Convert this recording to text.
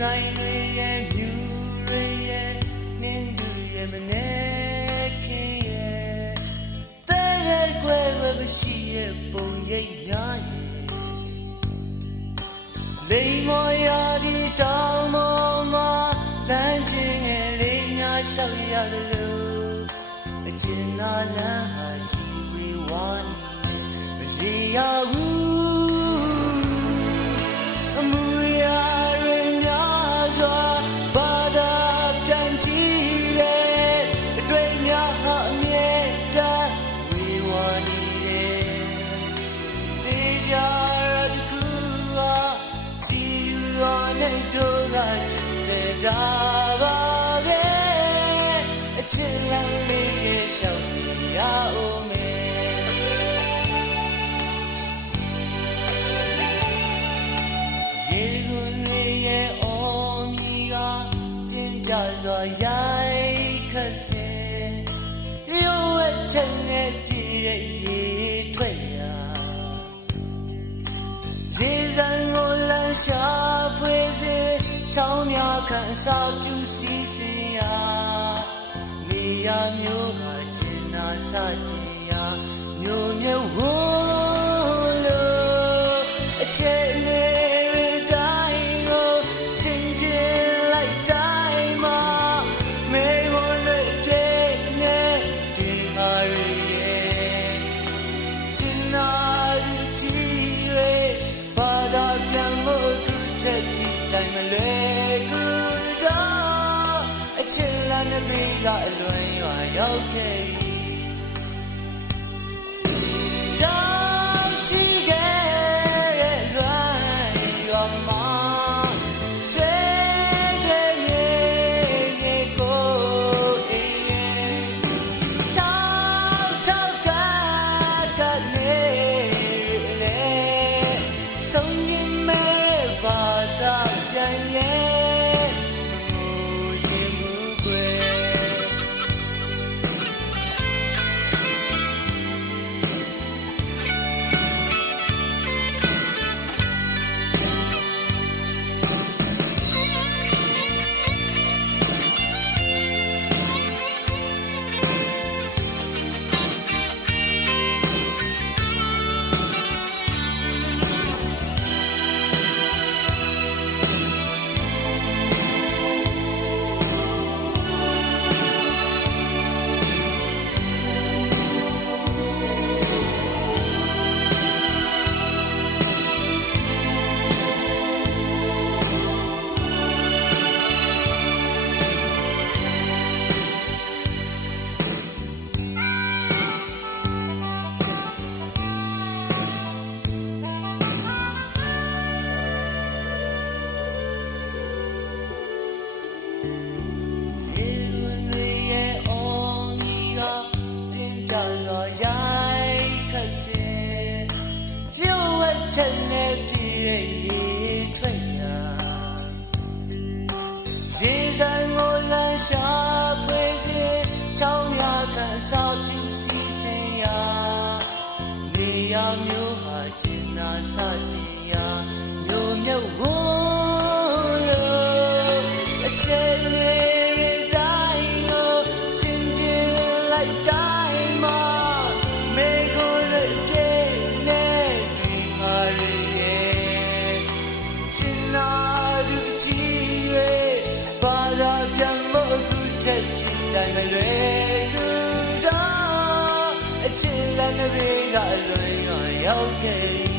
ဆိုင်တွေရဲ့မြူတွေရဲ့နင်းတူရဲ့မနေခင်ရဲ့တဲ့ရဲ့ကွယ်ဝဲရှိရဲ့ပုံရိပ်များရဲ့လိမ်မော်ရာဒီတောင်ပေါ်မှာလမ်းချင်းငယ်လေးများရှောက်ရတယ်လို့အကျဉ်းနာလမ်းဟာရီဝေဝါနေမရေရဘူးအမှုရာတွေများစွာဘာသာပြန်ကြည့်တယ်အတွေ့များဟာအမြဲတမ်းဝေဝါနေတယ်တေချာရတကူဟာကြည်ယူသောနိုင်တို့ကချစ်တဲ့ဒါပါပဲအချစ်လမ်းလေးရဲ့ရှောက်ရအောင်စွာရိုက်ခတ်စင်လျှို့ဝှက်ချက်နဲ့ပြည့်တဲ့ရေထွက်ရာရေစံကိုလမ်းရှာဖွေစေချောင်းများခန့်စာပြူစီစဉ်ရာနေရာမျိုးဟာချင်နာစတင်ရာမျိုးမျိုးဝိုးလို့အချက်လေးတိုင်းကိုစင်ကြယ်လိုက်တိုင်းမလွယ်ကူတော့အချစ်လမ်းတစ်ပေကအလွန်ရွာရောက်ခဲ့ရောက်ရှိခဲ့တဲ့လွမ်းရွာမှာဆွေဆွေမြေမြေကိုအေးချောက်ချောက်ကကနေလေဆုံးညင်မဲ့ဘာသာချက်နဲ့ပြည့်တဲ့ရေထွက်ရာရေစံကိုလမ်းရှာဖွေစေချောင်းများကစာပြူစီစဉ်ရာနေရာမျိုးဟာချင်နာစတင်ရာမျိုးမျိုးဝိုးလို့အချက်လေးတိုင်းကိုစင်ကြယ်လိုက်တိုင်းမှာမေကိုရပြည့်နဲ့ချင်နာသူကြည့်ရဘာသာပြန်မို့ခုထက်ချစ်တိုင်းမလွယ်ကူတော့အချစ်လမ်းတစ်ပေကအလွန်ရောက်ခဲ့